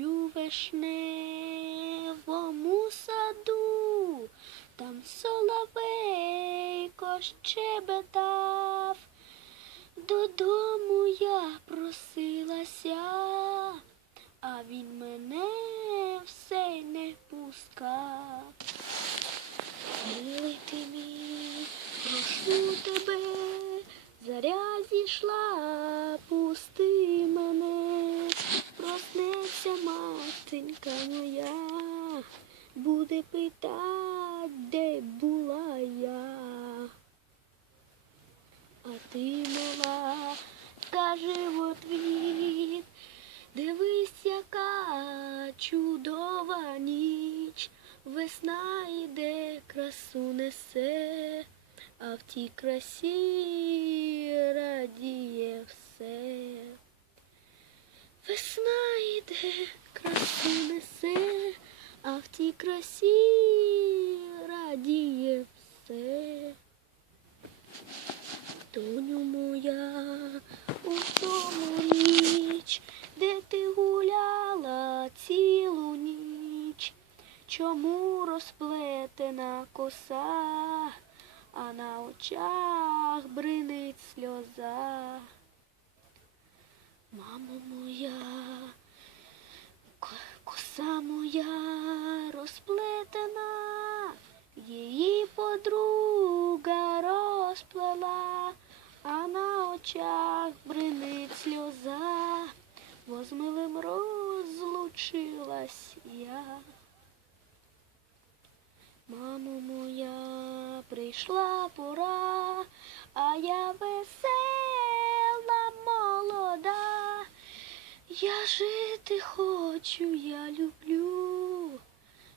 У вишневому саду, там соловейко щебетав, додому я просилася, а він мене все не пускав. Милий ти мій, прошу тебе, заря зійшла, матінка моя, буде питать, де була я. А ти мила, скажи в отвіт, дивись, яка чудова ніч, весна йде, красу несе, а в тій красі радіє все. Весна йде, красу несе, тій красі радіє все. Доню моя, у тому ніч, де ти гуляла цілу ніч, чому розплетена коса, а на очах бринить сльоза. Мамо моя, ко- коса моя розплетена, її подруга розплела, а на очах бринить сльоза, бо з милим розлучилась я. Мамо моя, прийшла пора, а я весела молода. Я жити хочу, я люблю.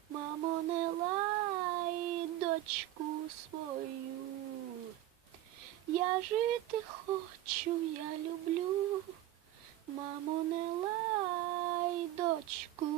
Мамо, не лай дочку свою. Я жити хочу, я люблю. Мамо, не лай дочку